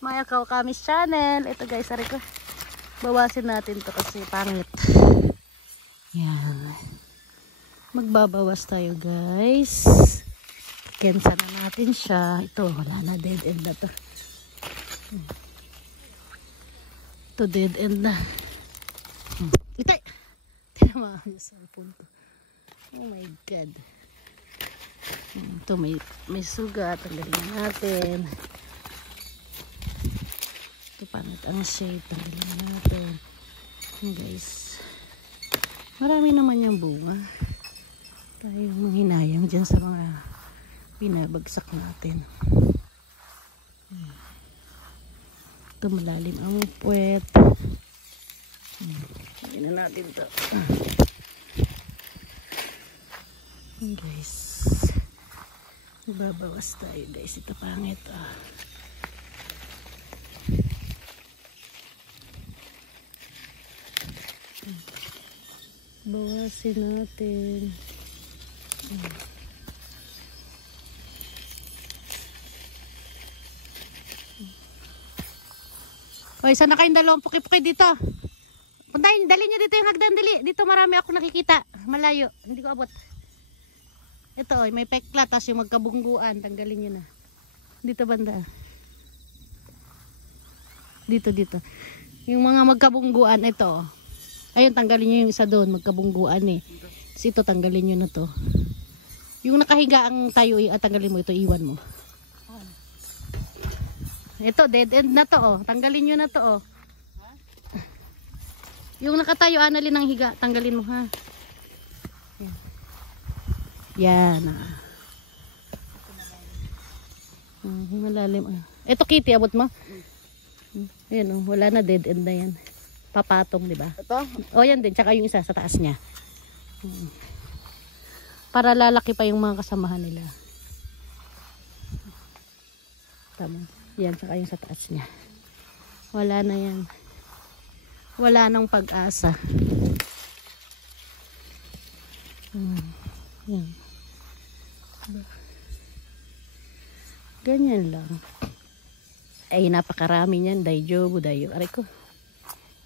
Maya Kamis channel. Ito guys, ari ko. Bawasin natin to kasi pangit. Yan. Magbabawas tayo guys. Kensa na natin siya. Ito, wala na, dead end na to. Ito dead end na. Itay! Tinamaan yung cellphone ko. Oh my god. Ito may sugat. Tanggalin natin. Ito pangit ang shape. Tanggalin natin. Guys. Marami naman yung bunga. Tayo manghinayang dyan sa mga pinabagsak natin. Ito malalim ang puwet. Tingnan natin ito. Guys. Babawas tayo guys. Ito pangit. Bawasin natin. Hoy, sana kayong dalawang puki-puki dito. Puntahin, dali nyo dito yung hagdan, dali. Dito marami ako nakikita. Malayo, hindi ko abot. Ito, may pekla, tapos yung magkabungguan. Tanggalin nyo na. Dito banda. Dito. Yung mga magkabungguan, ito. Ayun, tanggalin nyo yung isa doon. Magkabungguan eh. Tapos ito, tanggalin nyo na to. Yung nakahiga ang tayo, tanggalin mo. Ito, iwan mo. Ito, dead end na to, oh. Tanggalin nyo na to, oh. Yung nakatayo, analin ang higa. Tanggalin mo, ha. Yan, malalim, Ito, Kitty, abot mo. Ayan, oh. Wala na, dead end na yan. Papatong, di ba? Ito? O, yan din. Tsaka yung isa sa taas niya. Para lalaki pa yung mga kasamahan nila. Tama. Yan, tsaka yung sa taas niya. Wala na yan. Wala nang pag-asa. Yan. Ganyan lang. Ay, napakarami niyan. Dayo. Aray ko.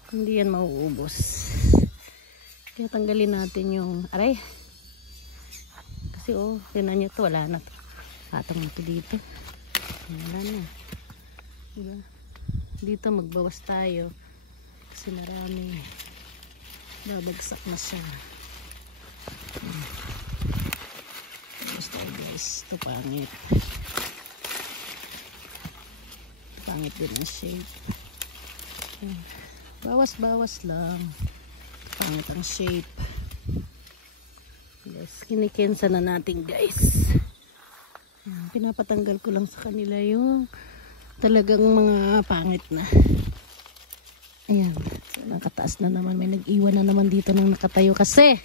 Hindi yan mauubos. Kaya tanggalin natin yung aray. Kasi tinan nyo to. Wala na to. Patong na to dito. Wala na. Diba? Dito magbawas tayo kasi marami babagsak na siya. Bawas tayo guys. Ito pangit din ang shape. Bawas lang. Pangit ang shape. Yes, kinikensa na natin guys. Pinapatanggal ko lang sa kanila yung talagang mga pangit na. Ayan, nakataas na naman. May nag-iwan na naman dito ng nakatayo kasi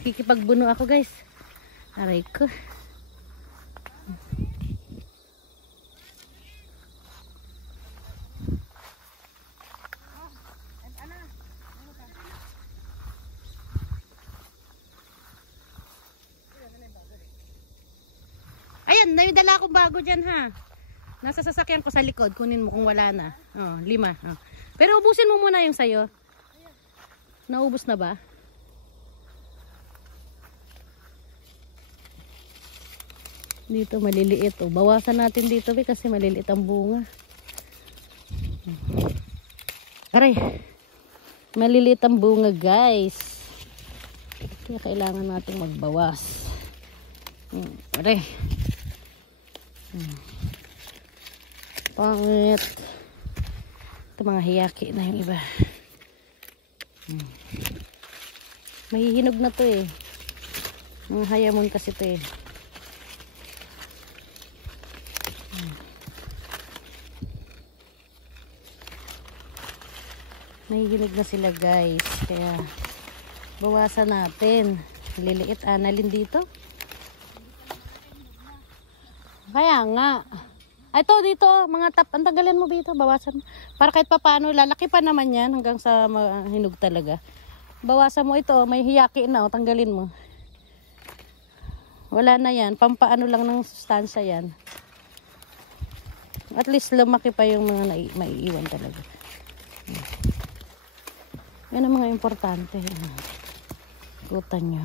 kikipagbuno ako guys. Aray ko. Ayan, may dala akong bago dyan ha. Nasa sasakyan ko sa likod. Kunin mo kung wala na. 5. Pero ubusin mo muna yung sayo. Naubos na ba? Dito maliliit. Bawasan natin dito kasi maliliit ang bunga. Aray. Maliliit ang bunga guys. Kaya kailangan natin magbawas. Aray. Pangit. Ito mga hiyaki na yung iba. Mahihinog na to eh. Mga hayamon kasi to eh. Mahihinog na sila guys. Kaya bawasan natin. Liliit analin dito. Kaya nga. Ito dito, mga ang tanggalin mo dito, bawasan mo. Para kahit papaano, lalaki pa naman yan hanggang sa hinog talaga. Bawasan mo ito, may hiyaki na, tanggalin mo. Wala na yan. Pampaano lang ng sustansya yan. At least lumaki pa yung mga maiiwan talaga. Yan ang mga importante. Ikutan nyo.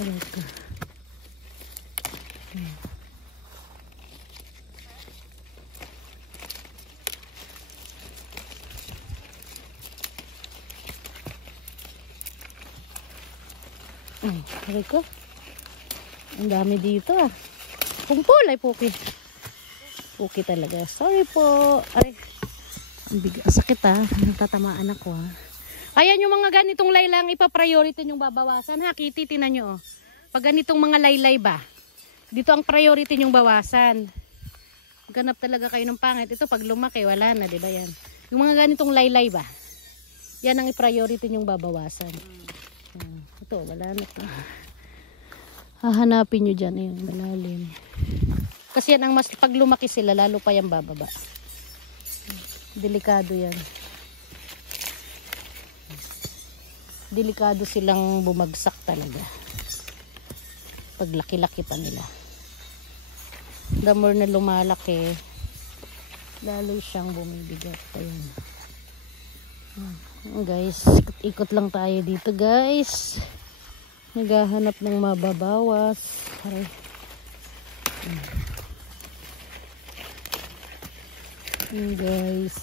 Ito. Ay, ko. Ang dami dito ah. Kumpul ay puki. Puki talaga. Sorry po. Ay, ang bigat. Sakit ah. Tatamaan ako ah. Ayan yung mga ganitong laylang ipa-priority yung babawasan ha. Kitty, tinan nyo oh. Pag ganitong mga laylay ba, dito ang priority yung bawasan. Ganap talaga kayo ng pangit. Ito pag lumaki, wala na, diba yan? Yung mga ganitong laylay ba, yan ang i-priority yung babawasan. Ito, wala na to. Hahanapin nyo dyan, ayun, malalim. Kasi yan ang mas, pag lumaki sila, lalo pa yung bababa. Delikado yan. Delikado silang bumagsak talaga. Pag laki-laki pa nila. The more na lumalaki, lalo siyang bumibigat. Ayun. Guys, ikot lang tayo dito guys. Naghahanap ng mababawas. Aray. Guys.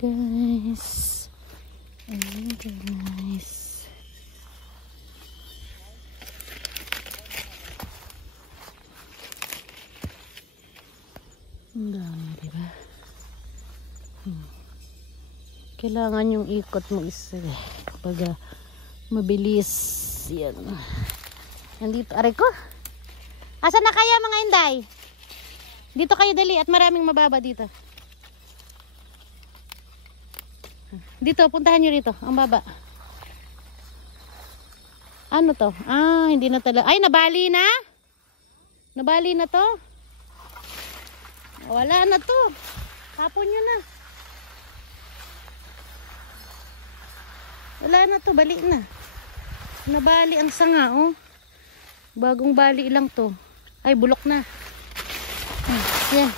Guys. Guys. Ang dami, diba? Kailangan yung ikot mo is kapag mabilis. Yan. Nandito, aray ko. Asan na kaya mga inday? Dito kayo dali at maraming mababa dito. Dito, puntahan nyo rito. Ang baba. Ano to? Ah, hindi na talaga. Ay, nabali na? Nabali na to? Wala na to. Hapon nyo na. Wala na to. Bali na. Nabali ang sanga, oh. Bagong bali lang to. Ay, bulok na. Yan.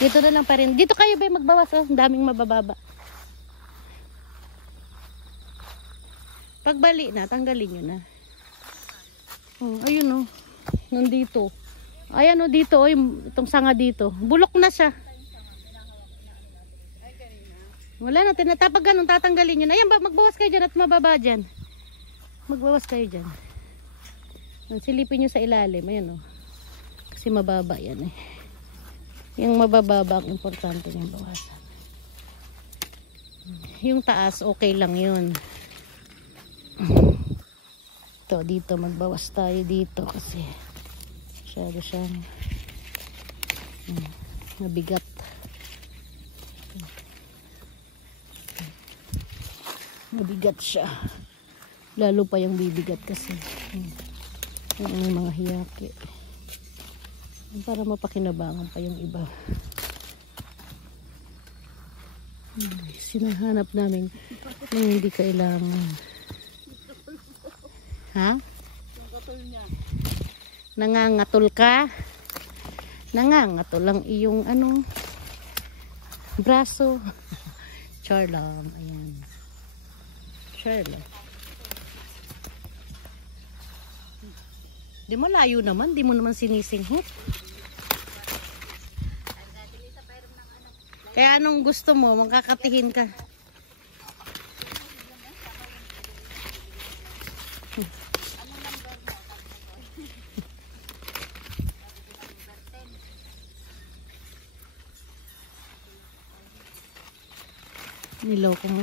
Dito na lang pa rin. Dito kayo ba magbawas, oh. Ang daming mabababa. Pagbali na, tanggalin nyo na. Oh, ayun, oh. Nandito. Ayan o dito, o itong sanga dito. Bulok na siya. Wala na, tinatapag ganun, tatanggalin nyo na. Ayan, magbawas kayo dyan at mababa dyan. Magbawas kayo dyan. Silipin nyo sa ilalim. Ayan o. Kasi mababa yan eh. Yung mabababa ang importante yung bawasan. Yung taas, okay lang yun. Ito, dito magbawas tayo dito kasi masyado siyang mabigat. Mabigat siya. Lalo pa yung bibigat kasi. Yung mga hiyaki. Para mapakinabangan pa yung iba. Sinahanap namin yung hindi kailangan. Ha? Nangangatol ka? Nangangatol lang iyong ano braso. Char lang. Ayan. Char lang. Di mo layo naman. Di mo naman sinisinghot. Kaya anong gusto mo? Magkakatihin ka. Niloko mo.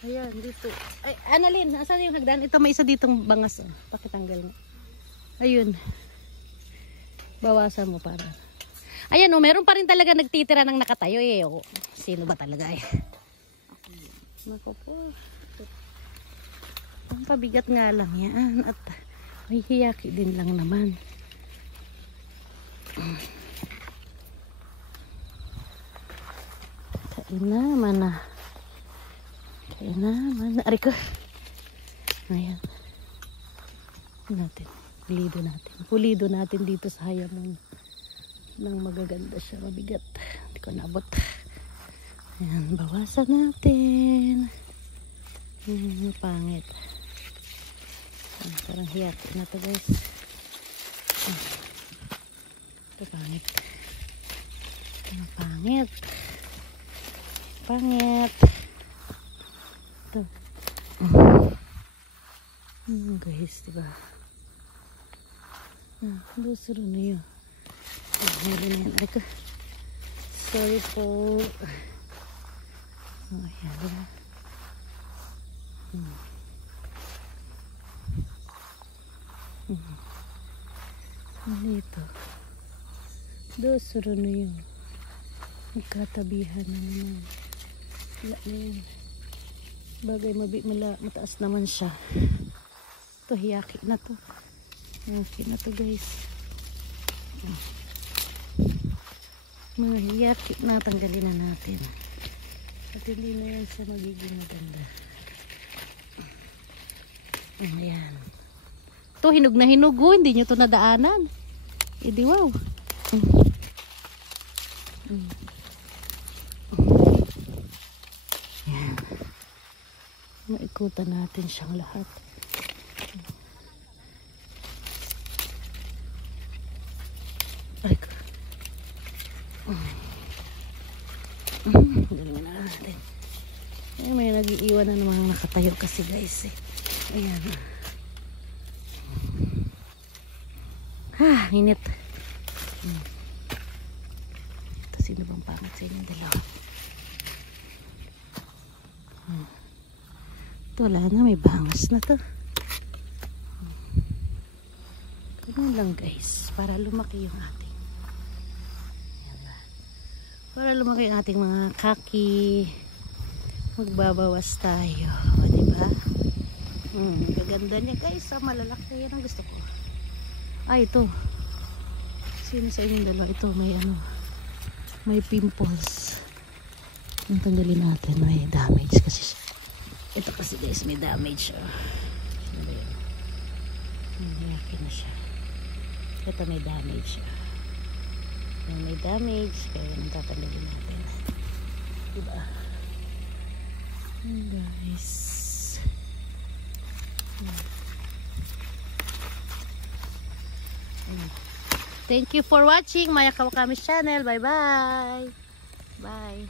Ayan, dito. Ay, Annalyn, asan yung hagdan? Ito, may isa ditong bangas. Oh. Pakitanggal mo. Ayun. Bawasan mo para. Ayan o, meron pa rin talaga nagtitira ng nakatayo eh. O, sino ba talaga eh? Naku po. Ang pabigat nga lang yan. At may hiyaki din lang naman. Kain naman na. Kain naman na. Aray ko. Ayan. Natin. Pulido natin dito sa hayamon. Nang magaganda siya. Mabigat. Hindi ko naabot. Ayan. Bawasan natin. Pangit. Ayan, parang hiyaki na to guys. Ito pangit. Ito pangit. Pangit. Ito. Guys, diba? Busuro na yun. Meron na yun. Sorry po. Ayan, diba? Dito. Busuro na yun. Magkatabihan na naman. Wala na yun. Bagay mataas naman siya. Ito, hiyaki na to. Hiyaki na to guys. Mga hiyaki na, tanggalin na natin. At hindi na yan siya magiging maganda. Ayan. Ito, hinog na hinog. Hindi nyo ito nadaanan. Edi wow. Ayan. Maikutan natin siyang lahat. Ay ko. Galingan na natin. Ay, may nag-iiwan na namang nakatayo kasi guys eh. Ayan. Init. Ito, sino bang pangit sa inyong dalawa? Ito, wala na. May bangas na to. Ganun lang guys. Para lumaki yung ating. Ayan ba? Para lumaki yung ating mga kaki. Magbabawas tayo. O, diba? Gaganda niya guys. Malalaki. Yan ang gusto ko. Ito. Sino sa inyong dalawa? Ito, may pimples. Ang tanggalin natin. May damage kasi siya. Ito kasi guys, may damage. Malaki na siya. Ito may damage. May damage. Kaya yung tatanggalin natin. Diba? Guys. Thank you for watching Maya Kawakamis channel. Bye bye. Bye.